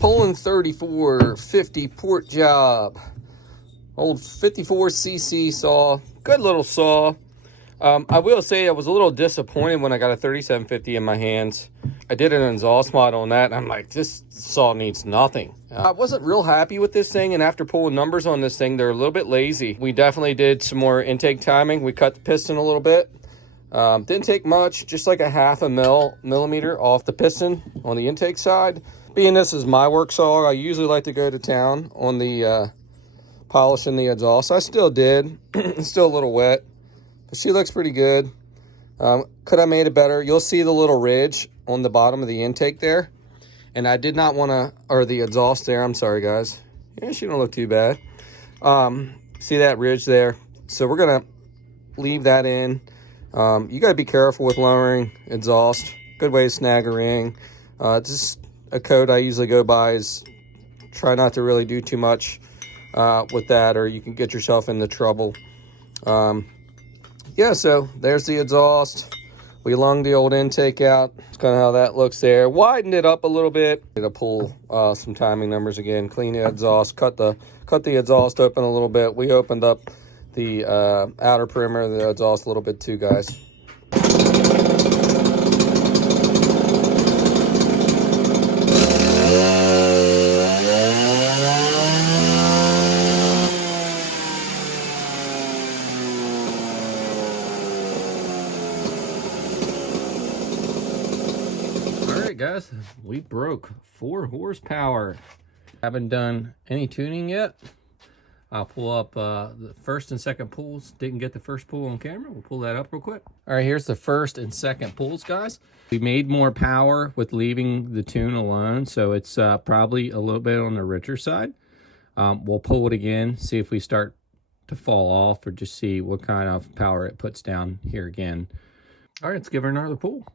Poulan 3450 port job. Old 54cc saw. Good little saw. I will say I was a little disappointed when I got a 3750 in my hands. I did an exhaust mod on that, and I'm like, this saw needs nothing. I wasn't real happy with this thing, and after pulling numbers on this thing, they're a little bit lazy. We definitely did some more intake timing. We cut the piston a little bit. Didn't take much, just like a half a millimeter off the piston on the intake side. Being this is my work saw, I usually like to go to town on the polishing the exhaust. I still did. It's still a little wet. But she looks pretty good. Could I made it better? You'll see the little ridge on the bottom of the intake there. And I did not want to, or the exhaust there. I'm sorry, guys. Yeah, she don't look too bad. See that ridge there? So we're going to leave that in. You got to be careful with lowering exhaust. Good way to snag a ring. Just a code I usually go by is try not to really do too much with that, or you can get yourself into trouble. Yeah, so there's the exhaust. We lunged the old intake out. That's kind of how that looks there. Widened it up a little bit. Gonna pull some timing numbers again. Clean the exhaust. Cut the exhaust open a little bit. We opened up the outer perimeter of the exhaust a little bit too, guys. Guys, we broke 4 horsepower. Haven't done any tuning yet. I'll pull up the first and second pulls. Didn't get the first pull on camera. We'll pull that up real quick. All right, here's the first and second pulls, guys. We made more power with leaving the tune alone, so it's probably a little bit on the richer side. We'll pull it again, see if we start to fall off, or just see what kind of power it puts down here again. All right, let's give her another pull.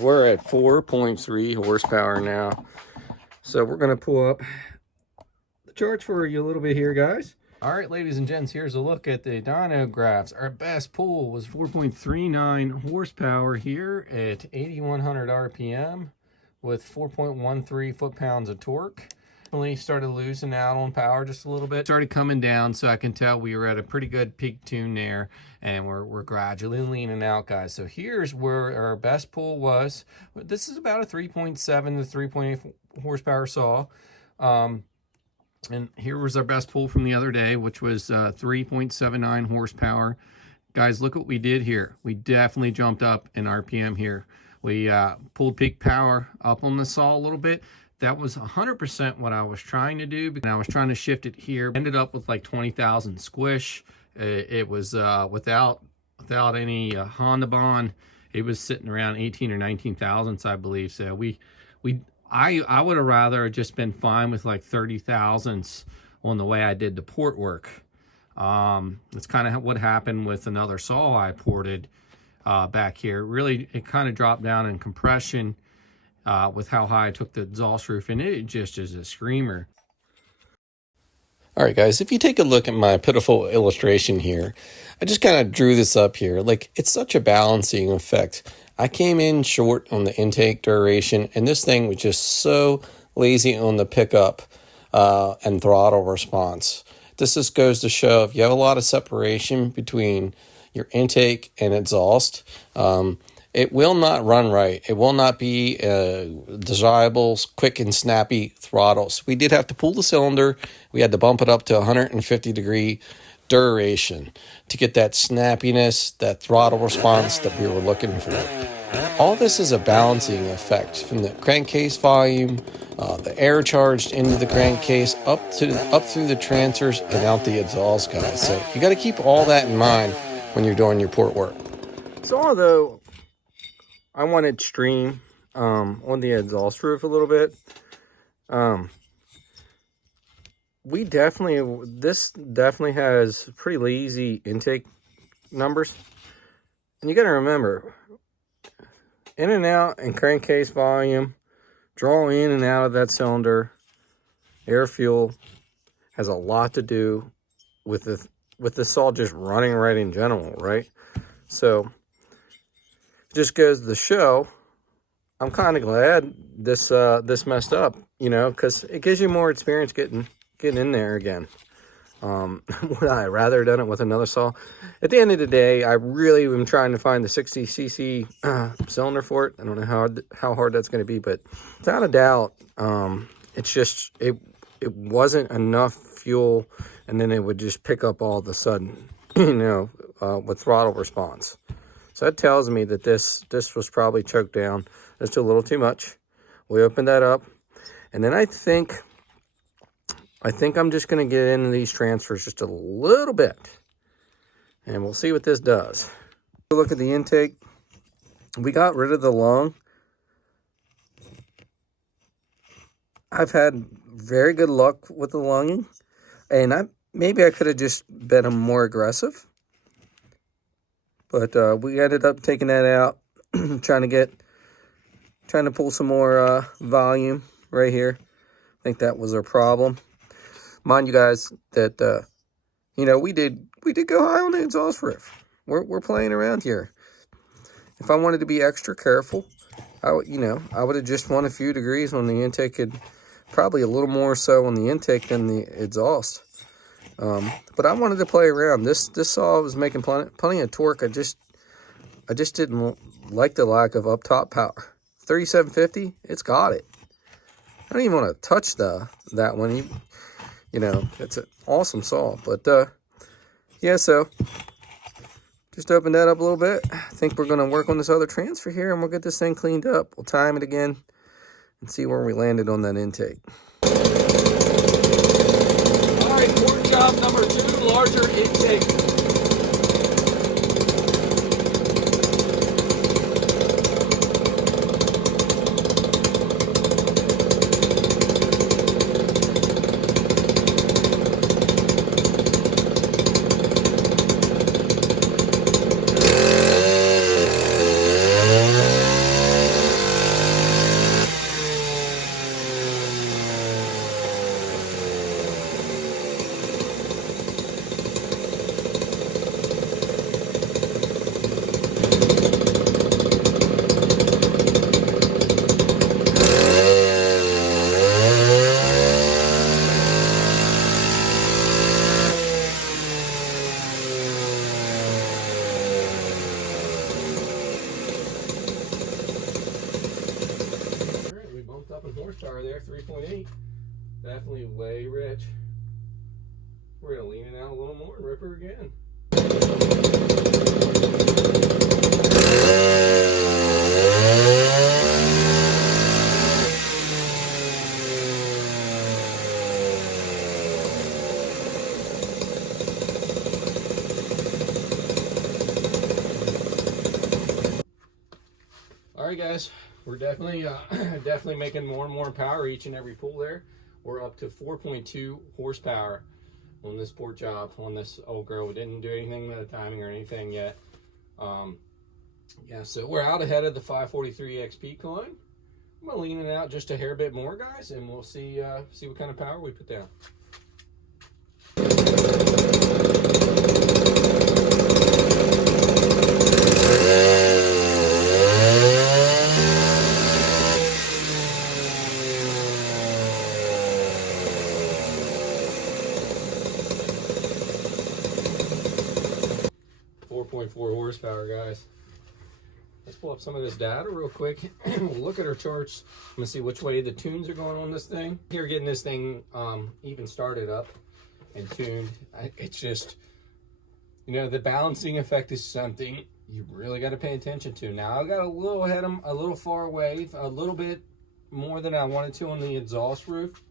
We're at 4.3 horsepower now. So we're going to pull up the charts for you a little bit here, guys. All right, ladies and gents, here's a look at the dyno graphs. Our best pull was 4.39 horsepower here at 8,100 RPM with 4.13 foot-pounds of torque. Started losing out on power just a little bit. Started coming down, so I can tell we were at a pretty good peak tune there, and we're gradually leaning out, guys. So here's where our best pull was. This is about a 3.7 to 3.8 horsepower saw. And here was our best pull from the other day, which was 3.79 horsepower. Guys, look what we did here. We definitely jumped up in RPM here. We pulled peak power up on the saw a little bit. That was 100% what I was trying to do, because I was trying to shift it here. Ended up with like 20,000 squish. It was without any Honda bond. It was sitting around 18 or 19 thousandths, I believe. So I would have rather just been fine with like 30 thousandths on the way I did the Portwork. It's kind of what happened with another saw I ported back here. Really, it kind of dropped down in compression. With how high I took the exhaust roof, and it just is a screamer. All right, guys, if you take a look at my pitiful illustration here, I just kind of drew this up here. Like, it's such a balancing effect. I came in short on the intake duration, and this thing was just so lazy on the pickup and throttle response. This just goes to show if you have a lot of separation between your intake and exhaust, it will not run right. It will not be desirable, quick and snappy throttles. We did have to pull the cylinder. We had to bump it up to 150-degree duration to get that snappiness, that throttle response that we were looking for. All this is a balancing effect from the crankcase volume, the air charged into the crankcase, up through the transfers and out the exhaust, guys. So you got to keep all that in mind when you're doing your Portwork. So although I wanted stream on the exhaust roof a little bit, this definitely has pretty lazy intake numbers. And you got to remember, in and out and crankcase volume, draw in and out of that cylinder, air fuel has a lot to do with the saw just running right in general, right? So just goes to the show, I'm kind of glad this messed up, you know, because it gives you more experience getting in there again. Would I rather done it with another saw? At the end of the day, I really am trying to find the 60cc cylinder for it. I don't know how hard that's going to be, but without a doubt, it's just it wasn't enough fuel, and then it would just pick up all of a sudden, you know, with throttle response. So that tells me that this was probably choked down just a little too much. We opened that up, and then I think I'm just going to get into these transfers just a little bit, and we'll see what this does. Look at the intake. We got rid of the lung. I've had very good luck with the lunging, and maybe I could have just been more aggressive, but we ended up taking that out, trying to pull some more volume right here. I think that was our problem. Mind you guys that you know, we did go high on the exhaust riff. We're playing around here. If I wanted to be extra careful, I would have just won a few degrees on the intake, and probably a little more so on the intake than the exhaust. But I wanted to play around. This saw was making plenty of torque. I just didn't like the lack of up top power. 3750, it's got it. I don't even want to touch that one. You know, it's an awesome saw. But yeah, so just open that up a little bit. I think we're going to work on this other transfer here, and we'll get this thing cleaned up. We'll time it again and see where we landed on that intake. All right, port job number 2, larger intake. Up in horsepower there, 3.8. Definitely way rich. We're gonna lean it out a little more and rip her again. All right, guys. We're definitely making more and more power each and every pull there. We're up to 4.2 horsepower on this port job, on this old girl. We didn't do anything with the timing or anything yet. Yeah, so we're out ahead of the 543 XP coin. I'm gonna lean it out just a hair bit more, guys, and we'll see what kind of power we put down. 4.4 horsepower, guys. Let's pull up some of this data real quick. We'll look at our charts. I'm gonna see which way the tunes are going on this thing. Here, getting this thing even started up and tuned. It's just, you know, the balancing effect is something you really got to pay attention to. Now I got a little ahead, a little far away, a little bit more than I wanted to on the exhaust roof,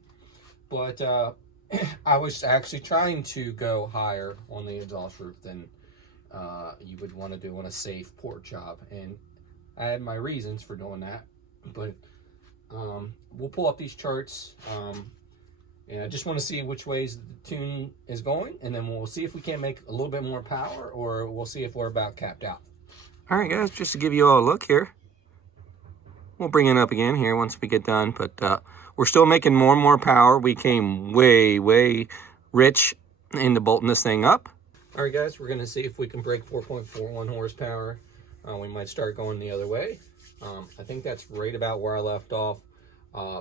but I was actually trying to go higher on the exhaust roof than you would want to do on a safe port job, and I had my reasons for doing that. But we'll pull up these charts And I just want to see which ways the tune is going, and then we'll see if we can't make a little bit more power, or we'll see if we're about capped out. All right, guys, just to give you all a look here. We'll bring it up again here once we get done, but we're still making more and more power. We came way, way rich into bolting this thing up. All right, guys, we're going to see if we can break 4.41 horsepower. We might start going the other way. I think that's right about where I left off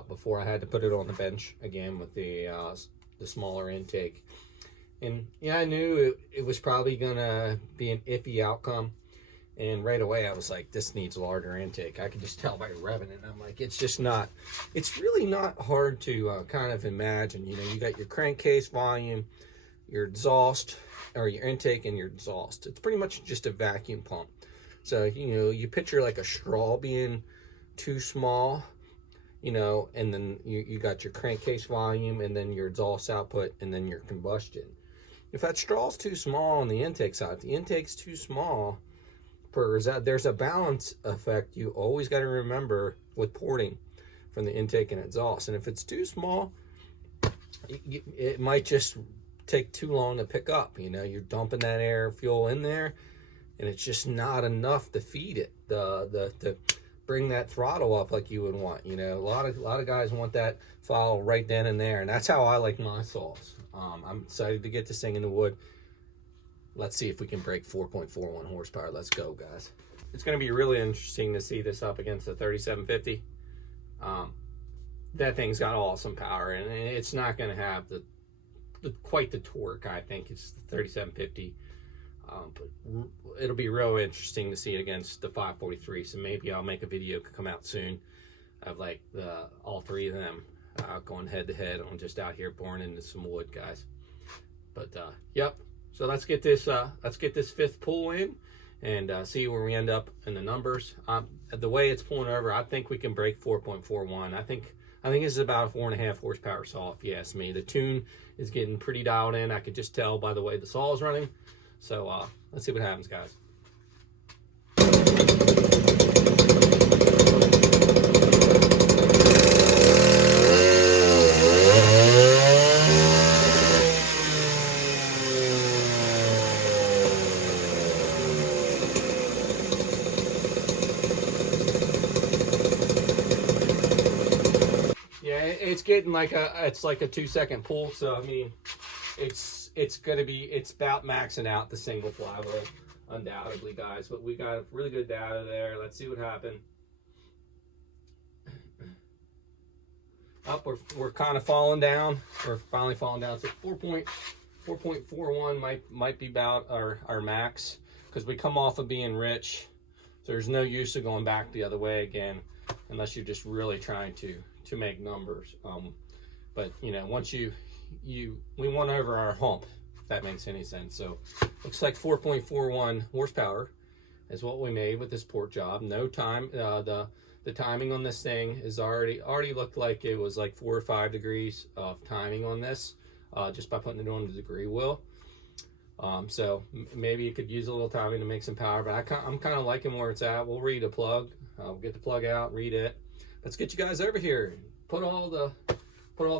before I had to put it on the bench again with the smaller intake. And yeah, I knew it was probably going to be an iffy outcome. And right away, I was like, this needs larger intake. I could just tell by revving it. And I'm like, it's just not, it's really not hard to kind of imagine. You know, you got your crankcase volume, your exhaust, or your intake and your exhaust. It's pretty much just a vacuum pump. So, you know, you picture like a straw being too small, you know, and then you got your crankcase volume and then your exhaust output and then your combustion. If that straw's too small on the intake side, if the intake's too small, there's a balance effect you always got to remember with porting from the intake and exhaust. And if it's too small, it might just take too long to pick up. You know, you're dumping that air fuel in there and it's just not enough to feed it, to bring that throttle up like you would want. You know, a lot of guys want that throttle right then and there, and that's how I like my saws. I'm excited to get this thing in the wood. Let's see if we can break 4.41 horsepower. Let's go, guys. It's going to be really interesting to see this up against the 3750. That thing's got awesome power, and it's not going to have quite the torque, I think. It's the 3750. But it'll be real interesting to see it against the 543. So maybe I'll make a video come out soon of like all three of them going head to head on just out here boring into some wood, guys. But yep. So let's get this fifth pull in and see where we end up in the numbers. The way it's pulling over, I think we can break 4.41. I think this is about a 4.5 horsepower saw, if you ask me. The tune is getting pretty dialed in. I could just tell by the way the saw is running. So let's see what happens, guys. It's getting like it's like a 2-second pull, so I mean it's about maxing out the single flywheel undoubtedly, guys, but we got really good data there. Let's see what happened. Up, we're kind of falling down. We're finally falling down. So 4.41 might be about our max, because we come off of being rich, so there's no use of going back the other way again unless you're just really trying to make numbers. But you know, once we went over our hump, if that makes any sense. So looks like 4.41 horsepower is what we made with this port job. No time, the timing on this thing is already looked like it was like 4 or 5 degrees of timing on this, just by putting it on the degree wheel. So maybe you could use a little timing to make some power, but I'm kind of liking where it's at. We'll read a plug. We'll get the plug out, read it. Let's get you guys over here. Put all the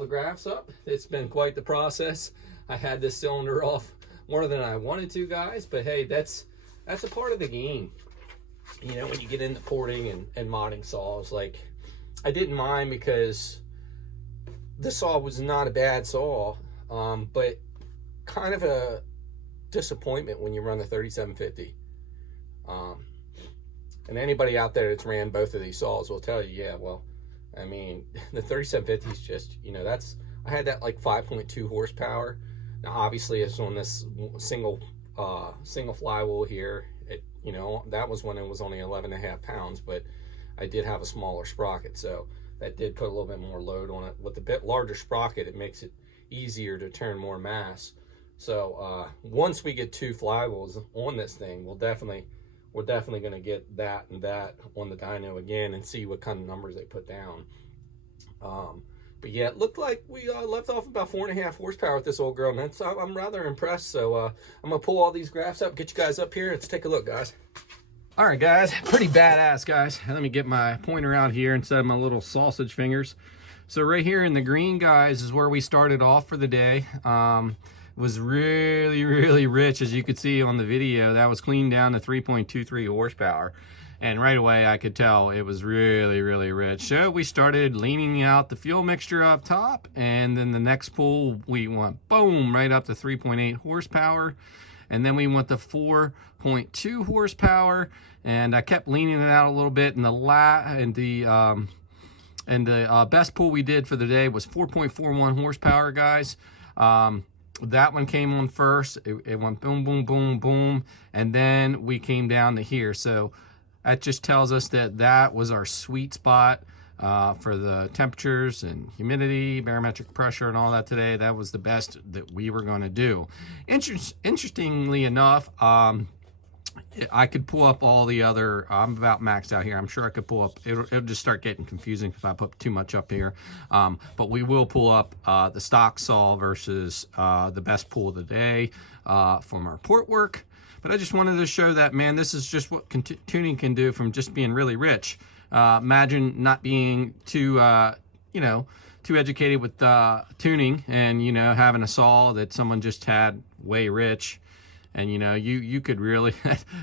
graphs up. It's been quite the process. I had this cylinder off more than I wanted to, guys, but hey, that's a part of the game. You know, when you get into porting and modding saws, like I didn't mind because the saw was not a bad saw, but kind of a disappointment when you run the 3750. And anybody out there that's ran both of these saws will tell you, yeah, well, I mean, the 3750 is just, you know, I had that like 5.2 horsepower. Now, obviously, it's on this single flywheel here. You know, that was when it was only 11.5 pounds, but I did have a smaller sprocket, so that did put a little bit more load on it. With a bit larger sprocket, it makes it easier to turn more mass. So once we get 2 flywheels on this thing, we're definitely going to get that and that on the dyno again and see what kind of numbers they put down. But yeah, it looked like we left off about 4.5 horsepower with this old girl, man. So I'm rather impressed. So I'm going to pull all these graphs up, get you guys up here. Let's take a look, guys. All right, guys. Pretty badass, guys. Let me get my pointer out here instead of my little sausage fingers. So right here in the green, guys, is where we started off for the day. Was really, really rich, as you could see on the video. That was cleaned down to 3.23 horsepower. And right away, I could tell it was really, really rich. So we started leaning out the fuel mixture up top. And then the next pull, we went boom, right up to 3.8 horsepower. And then we went to 4.2 horsepower. And I kept leaning it out a little bit. And the best pull we did for the day was 4.41 horsepower, guys. That one came on first. It went boom, boom, boom, boom. And then we came down to here. So that just tells us that that was our sweet spot for the temperatures and humidity, barometric pressure, and all that today. That was the best that we were going to do. Interestingly enough, I could pull up all the other, I'm about maxed out here. I'm sure I could pull up, it'll just start getting confusing if I put too much up here. But we will pull up the stock saw versus the best pull of the day from our Portwork. But I just wanted to show that, man, this is just what tuning can do from just being really rich. Imagine not being too, too educated with tuning and, having a saw that someone just had way rich. And, you could really,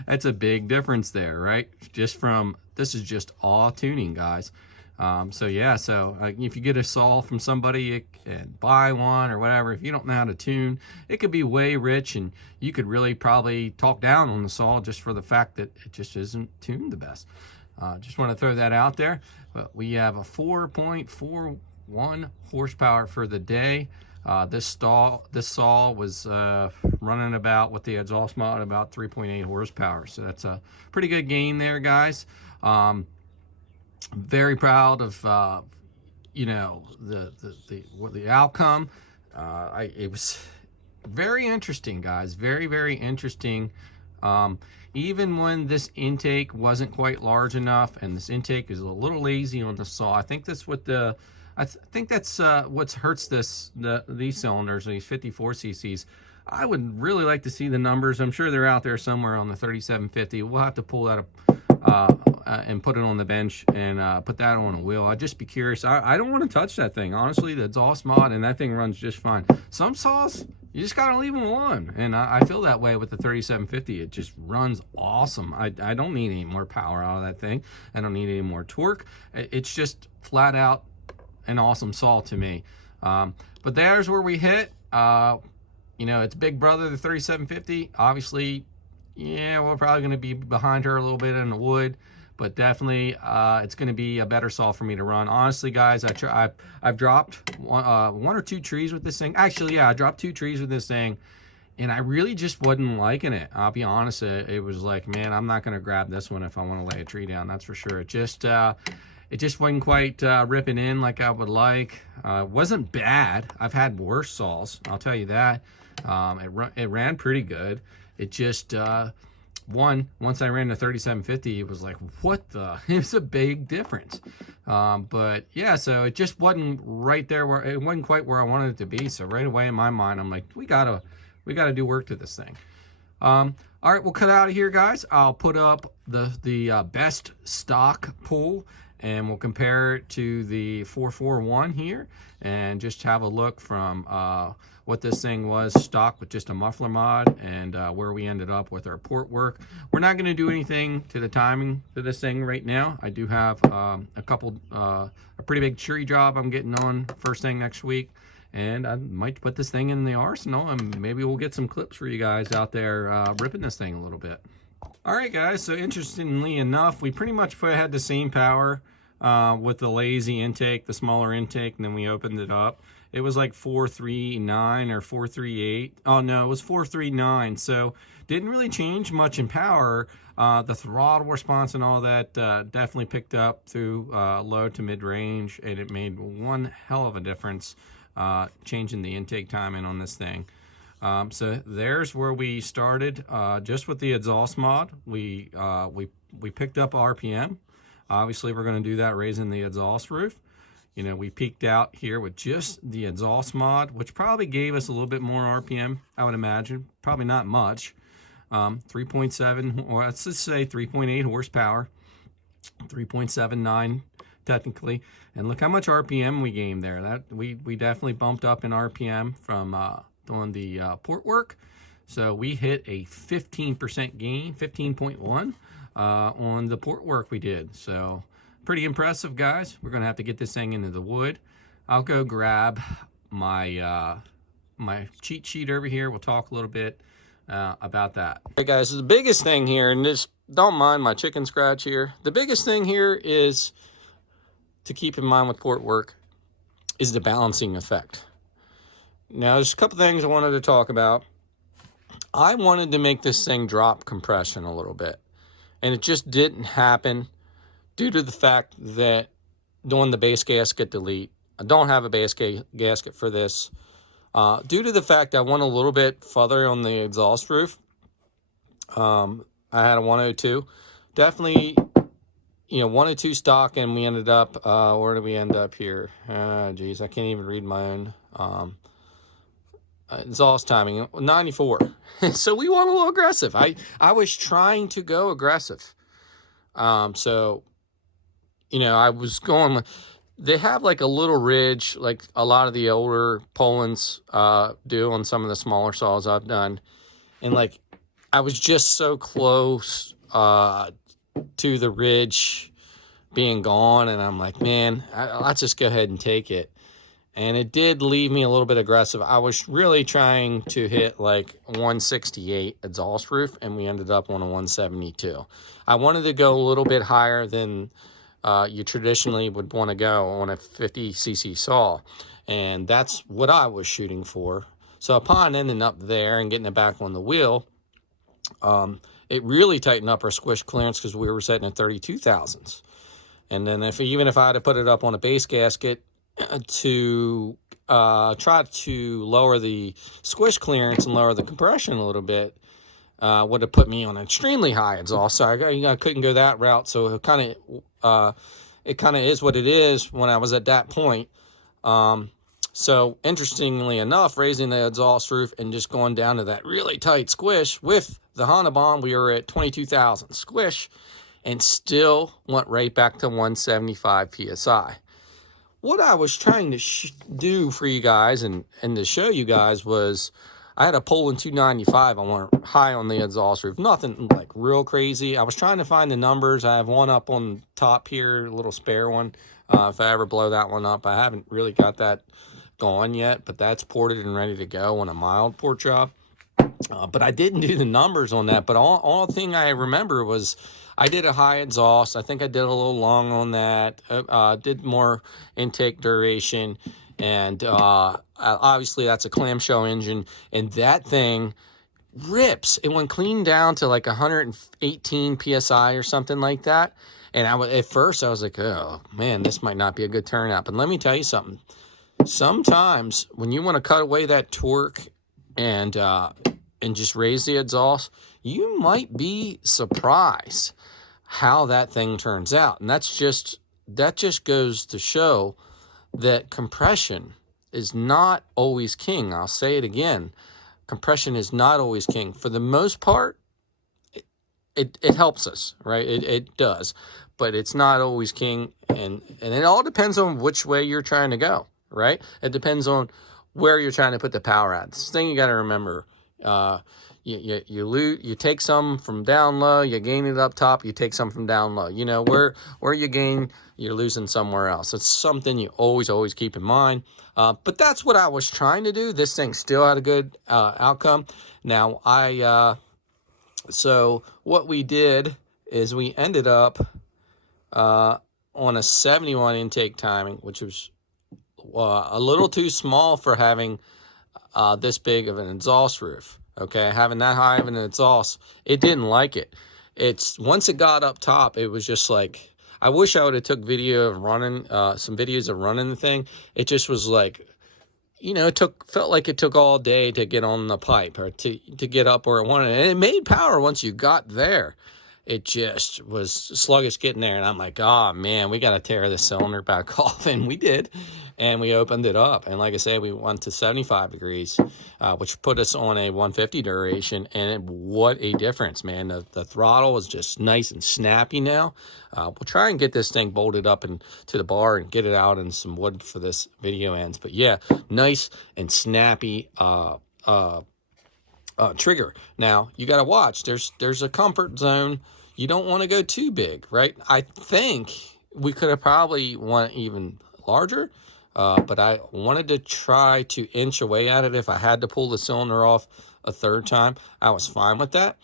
that's a big difference there, right? Just from, this is just all tuning, guys. So if you get a saw from somebody and buy one or whatever, if you don't know how to tune, it could be way rich, and you could really probably talk down on the saw just for the fact that it just isn't tuned the best. Just want to throw that out there. But we have a 4.41 horsepower for the day. This saw was running about with the exhaust mod about 3.8 horsepower. So that's a pretty good gain there, guys. Very proud of the outcome. It was very interesting, guys. Very, very interesting. Even when this intake wasn't quite large enough, and this intake is a little lazy on the saw. I think that's what what hurts these cylinders, these 54 cc's. I would really like to see the numbers. I'm sure they're out there somewhere on the 3750. We'll have to pull that up and put it on the bench and put that on a wheel. I'd just be curious. I don't want to touch that thing. Honestly, the exhaust mod and that thing runs just fine. Some saws, you just got to leave them alone. And I feel that way with the 3750. It just runs awesome. I don't need any more power out of that thing. I don't need any more torque. It's just flat out an awesome saw to me. But there's where we hit. It's big brother, the 3750. Obviously, yeah, we're probably going to be behind her a little bit in the wood, but definitely it's going to be a better saw for me to run. Honestly, guys, I've dropped one or two trees with this thing. Actually, yeah, I dropped 2 trees with this thing, and I really just wasn't liking it. I'll be honest. It was like, man, I'm not going to grab this one if I want to lay a tree down. That's for sure. It just wasn't quite ripping in like I would like. Wasn't bad. I've had worse saws, I'll tell you that. It ran pretty good. It just, once I ran the 3750, it was like, what the? It's a big difference. But yeah, so it just wasn't right there where, it wasn't quite where I wanted it to be. So right away in my mind, I'm like, we gotta do work to this thing. All right, we'll cut out of here, guys. I'll put up the best stock pull, and we'll compare it to the 441 here, and just have a look from what this thing was stock with just a muffler mod, and where we ended up with our Portwork. We're not going to do anything to the timing for this thing right now. I do have a pretty big tree job I'm getting on first thing next week, and I might put this thing in the arsenal, and maybe we'll get some clips for you guys out there ripping this thing a little bit. All right, guys, so interestingly enough, we pretty much had the same power with the lazy intake, the smaller intake, and then we opened it up. It was like 439 or 438. Oh, no, it was 439. So didn't really change much in power. The throttle response and all that definitely picked up through low to mid-range, and it made one hell of a difference changing the intake timing on this thing. So there's where we started, just with the exhaust mod. We picked up RPM. Obviously, we're going to do that raising the exhaust roof. We peaked out here with just the exhaust mod, which probably gave us a little bit more RPM, I would imagine. Probably not much. 3.7, or let's just say 3.8 horsepower, 3.79 technically. And look how much RPM we gained there. That we definitely bumped up in RPM from doing the Portwork. So we hit a 15% gain, 15.1 on the Portwork we did. So pretty impressive, guys. We're gonna have to get this thing into the wood. I'll go grab my my cheat sheet over here. We'll talk a little bit about that. Okay, guys, so the biggest thing here, and just don't mind my chicken scratch here. The biggest thing here is to keep in mind with Portwork is the balancing effect. Now, there's a couple things I wanted to talk about. I wanted to make this thing drop compression a little bit, and it just didn't happen due to the fact that doing the base gasket delete, I don't have a base gasket for this. Due to the fact I went a little bit further on the exhaust roof, I had a 102. Definitely, you know, 102 stock, and we ended up, where did we end up here? Geez, I can't even read my own exhaust timing, 94. So we went a little aggressive. I was trying to go aggressive. So, you know, I was going, they have like a little ridge, like a lot of the older Poulans do on some of the smaller saws I've done. And like, I was just so close to the ridge being gone. And I'm like, man, let's just go ahead and take it. And it did leave me a little bit aggressive. I was really trying to hit like 168 exhaust roof, and we ended up on a 172. I wanted to go a little bit higher than you traditionally would want to go on a 50cc saw, and that's what I was shooting for. So upon ending up there and getting it back on the wheel, it really tightened up our squish clearance because we were setting at 32 thousandths. And then even if I had to put it up on a base gasket to try to lower the squish clearance and lower the compression a little bit, would have put me on an extremely high exhaust. So I couldn't go that route. So it kind of is what it is when I was at that point. So interestingly enough, raising the exhaust roof and just going down to that really tight squish with the Honda Bomb, we were at 22,000 squish and still went right back to 175 PSI. What I was trying to do for you guys and to show you guys was I had a Poulan 295. I went high on the exhaust roof. Nothing like real crazy. I was trying to find the numbers. I have one up on top here, a little spare one. If I ever blow that one up, I haven't really got that going yet, but that's ported and ready to go on a mild port job. But I didn't do the numbers on that. But all thing I remember was I did a high exhaust. I think I did a little long on that. Did more intake duration. And obviously that's a clamshell engine. And that thing rips. It went clean down to like 118 PSI or something like that. And at first I was like, oh, man, this might not be a good turnout. But let me tell you something. Sometimes when you want to cut away that torque and just raise the exhaust, you might be surprised how that thing turns out. And that just goes to show that compression is not always king. I'll say it again. Compression is not always king. For the most part, it helps us, right? It does. But it's not always king. And it all depends on which way you're trying to go, right? It depends on where you're trying to put the power at. This thing you got to remember. You take some from down low, you gain it up top, you take some from down low. You know, where you gain, you're losing somewhere else. It's something you always keep in mind. But that's what I was trying to do. This thing still had a good outcome. Now, so what we did is we ended up on a 71 intake timing, which was a little too small for having this big of an exhaust roof. Okay, having that high of an exhaust, it didn't like it. Once it got up top, it was just like, I wish I would have took video of running, some videos of running the thing. It just was like, you know, felt like it took all day to get on the pipe or to get up where it wanted. And it made power once you got there. it just was sluggish getting there. And I'm like, oh man, we got to tear this cylinder back off. And we did. And we opened it up. And like I said, we went to 75 degrees, which put us on a 150 duration. And what a difference, man. The throttle is just nice and snappy now. We'll try and get this thing bolted up into the bar and get it out in some wood for this video ends. But yeah, nice and snappy trigger. Now you got to watch. There's a comfort zone. You don't want to go too big, right? I think we could have probably went even larger, but I wanted to try to inch away at it. If I had to pull the cylinder off a third time, I was fine with that.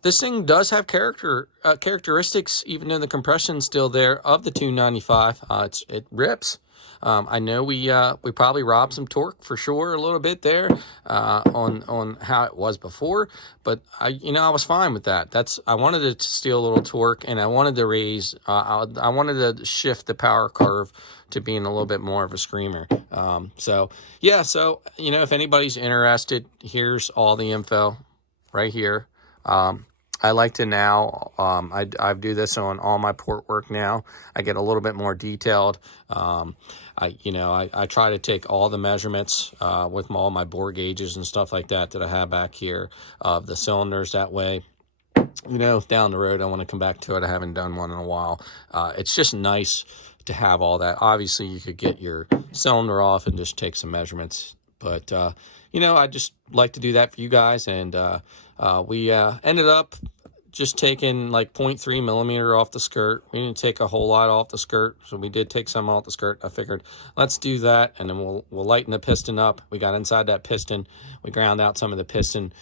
This thing does have characteristics, even though the compression's still there, of the 295. It rips. I know we probably robbed some torque for sure a little bit there on how it was before, but I was fine with that. I wanted to steal a little torque, and I wanted to raise. I wanted to shift the power curve to being a little bit more of a screamer. So yeah. So if anybody's interested, here's all the info right here. I like to now, I do this on all my Portwork now. I get a little bit more detailed. I try to take all the measurements with all my bore gauges and stuff like that I have back here of the cylinders. That way, down the road, I want to come back to it. I haven't done one in a while. It's just nice to have all that. Obviously, you could get your cylinder off and just take some measurements. But, I just like to do that for you guys. And we ended up just taking like 0.3 millimeter off the skirt. We didn't take a whole lot off the skirt, so we did take some off the skirt. I figured let's do that, and then we'll lighten the piston up. We got inside that piston. We ground out some of the piston.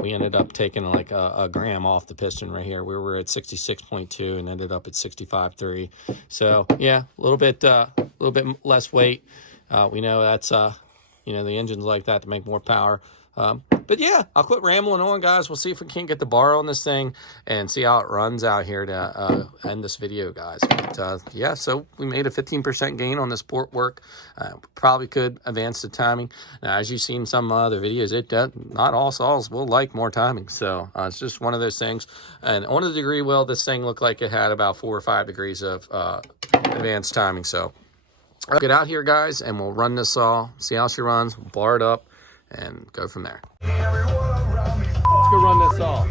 We ended up taking like a gram off the piston right here. We were at 66.2 and ended up at 65.3. So yeah, a little bit less weight. We know that's the engine's like that to make more power. But yeah, I'll quit rambling on, guys. We'll see if we can't get the bar on this thing and see how it runs out here to end this video, guys. But yeah, so we made a 15% gain on this Portwork. Probably could advance the timing. Now, as you've seen some other videos, not all saws will like more timing. So it's just one of those things. And on the degree wheel, this thing looked like it had about 4 or 5 degrees of advanced timing. So I'll get out here, guys, and we'll run this saw, see how she runs, bar it up, and go from there. Let's go run this saw.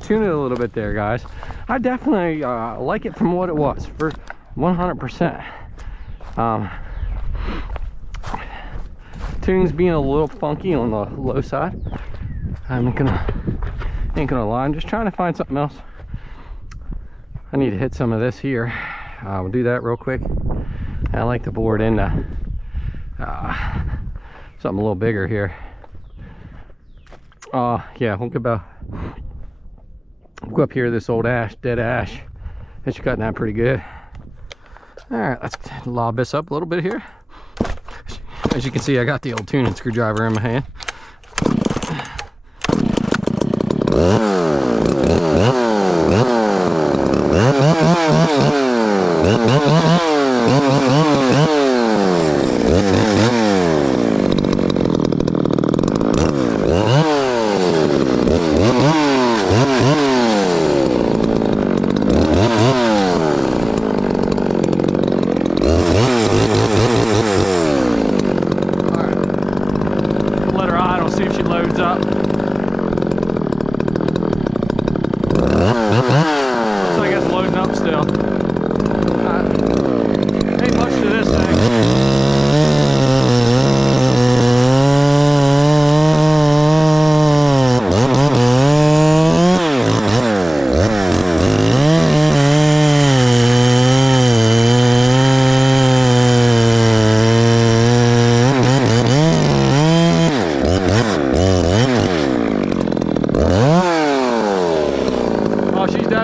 Tune it a little bit there, guys. I definitely like it from what it was for 100%. Tuning's being a little funky on the low side. Ain't gonna lie, I'm just trying to find something else. I need to hit some of this here. We'll do that real quick. I like to bore it into something a little bigger here. Yeah, we'll go up here, this old dead ash. It's cutting that pretty good. All right, let's lob this up a little bit here. As you can see, I got the old tuning screwdriver in my hand.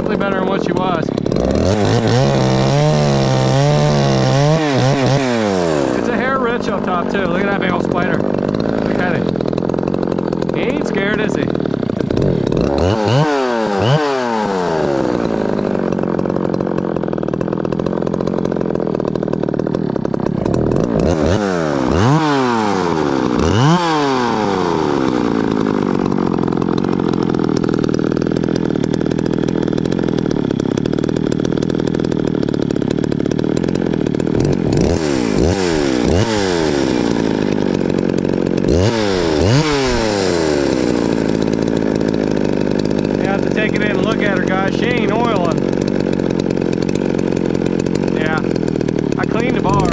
definitely better than what she was. It's a hair rich up top too. Look at that big old spider. Look at it. He ain't scared, is he? Take it in and look at her, guys. She ain't oiling. Yeah, I cleaned the bar.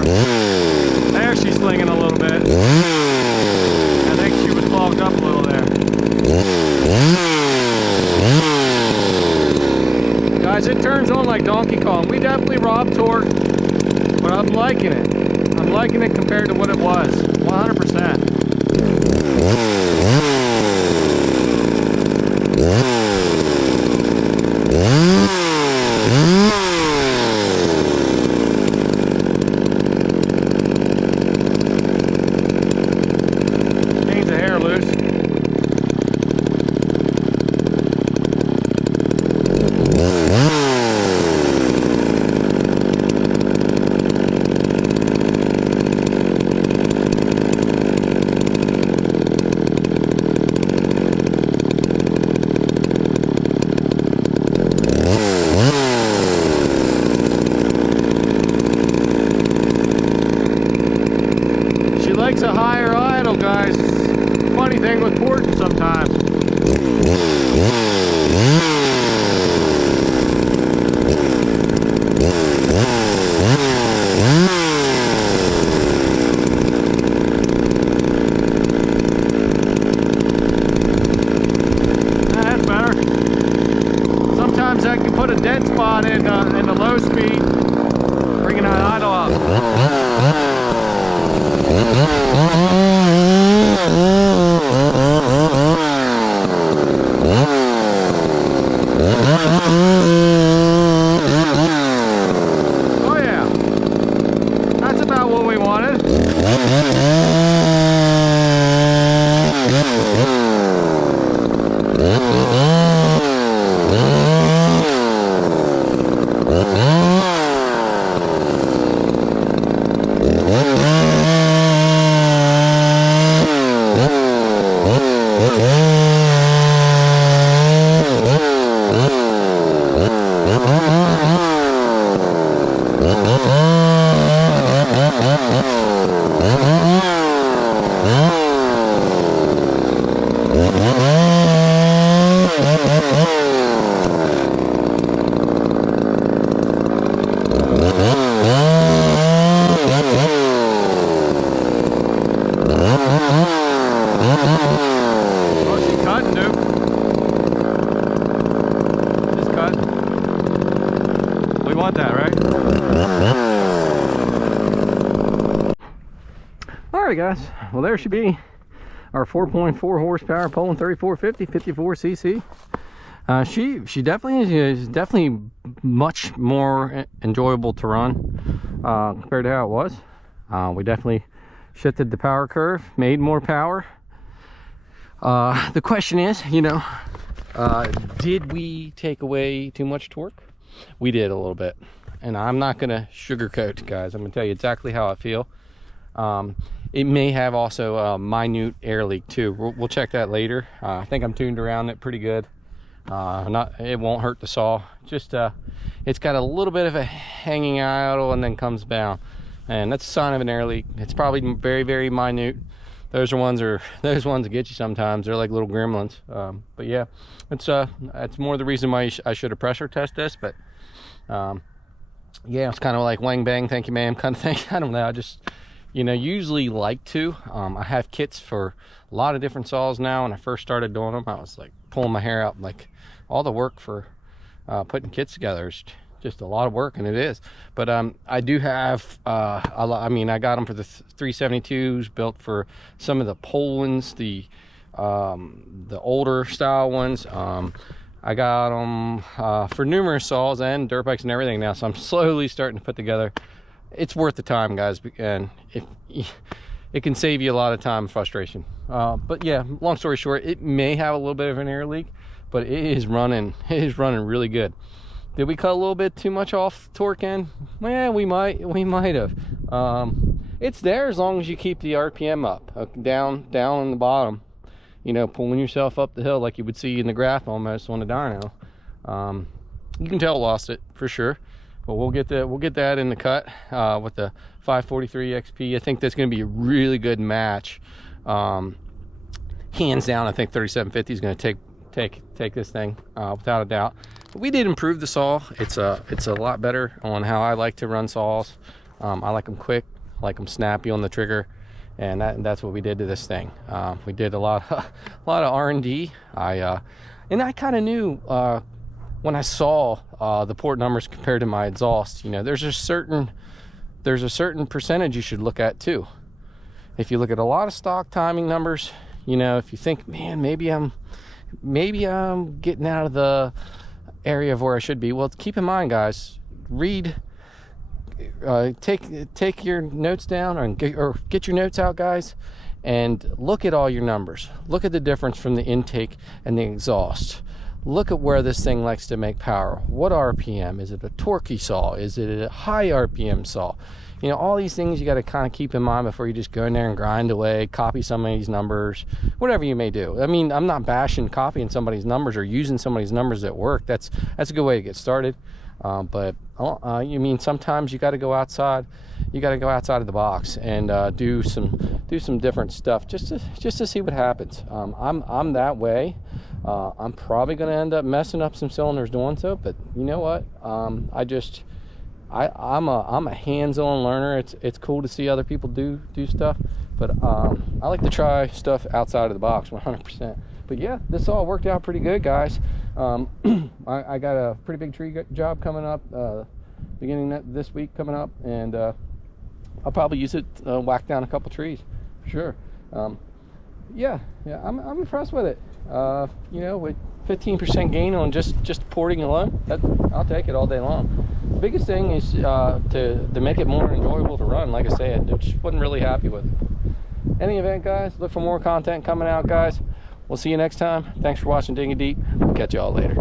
There she's slinging a little bit. I think she was clogged up a little there. Guys, it turns on like Donkey Kong. We definitely robbed torque, but I'm liking it. I'm liking it compared to what it was. 100%. Likes a higher idle, guys. Funny thing with Portwork sometimes. That's better. Sometimes I can put a dead spot in the low speed, bringing that idle up. Oh yeah, that's about what we wanted. Want that, right? Alright guys, well there should be our 4.4 horsepower Poulan 3450 54cc. She definitely is much more enjoyable to run compared to how it was. We definitely shifted the power curve, made more power. The question is, you know, did we take away too much torque? We did a little bit, and I'm not gonna sugarcoat, guys. I'm gonna tell you exactly how I feel. It may have also a minute air leak too. We'll check that later. I think I'm tuned around it pretty good. It won't hurt the saw. Just it's got a little bit of a hanging idle and then comes down, and that's a sign of an air leak. It's probably very, very minute. Those ones that get you sometimes. They're like little gremlins. But yeah, it's more the reason why I should have pressure test this. But yeah, it's kind of like wang bang, thank you ma'am kind of thing. I don't know, I just, you know, usually like to. I have kits for a lot of different saws now. When I first started doing them, I was like pulling my hair out. Like all the work for putting kits together is just a lot of work, and it is. But I do have I mean, I got them for the 372s, built for some of the Poulans, the older style ones. I got them for numerous saws and dirt bikes and everything now, so I'm slowly starting to put together. It's worth the time, guys, and it can save you a lot of time and frustration. But yeah, long story short, it may have a little bit of an air leak, but it is running really good. Did we cut a little bit too much off torque end? Yeah, we might have. It's there as long as you keep the RPM up, down on the bottom, you know, pulling yourself up the hill like you would see in the graph almost on the dyno. You can tell it lost it for sure, but we'll get that in the cut with the 543 XP. I think that's going to be a really good match. Hands down, I think 3750 is going to take this thing without a doubt. But we did improve the saw. It's a lot better on how I like to run saws. I like them quick, I like them snappy on the trigger, and that's what we did to this thing. We did a lot of R&D. And I kind of knew when I saw the port numbers compared to my exhaust, you know, there's a certain percentage you should look at too. If you look at a lot of stock timing numbers, you know, if you think, man, maybe I'm getting out of the area of where I should be, well, keep in mind, guys, take your notes down, or get your notes out, guys, and look at all your numbers. Look at the difference from the intake and the exhaust. Look at where this thing likes to make power. What RPM? Is it a torquey saw? Is it a high RPM saw? You know, all these things you got to kind of keep in mind before you just go in there and grind away, copy some of these numbers, whatever you may do. I mean, I'm not bashing copying somebody's numbers or using somebody's numbers at work. That's a good way to get started. But you mean sometimes you got to go outside. You got to go outside of the box and do some different stuff just to see what happens. I'm that way. I'm probably going to end up messing up some cylinders doing so, but you know what? I'm a hands-on learner. It's cool to see other people do stuff, but I like to try stuff outside of the box 100%. But yeah, this all worked out pretty good, guys. I got a pretty big tree job coming up beginning this week coming up, and I'll probably use it whack down a couple trees for sure. Yeah, I'm impressed with it. You know, with 15% gain on just porting alone, I'll take it all day long. The biggest thing is to make it more enjoyable to run. Like I said, I just wasn't really happy with it. Any event, guys, look for more content coming out, guys. We'll see you next time. Thanks for watching Digging Deep. We'll catch you all later.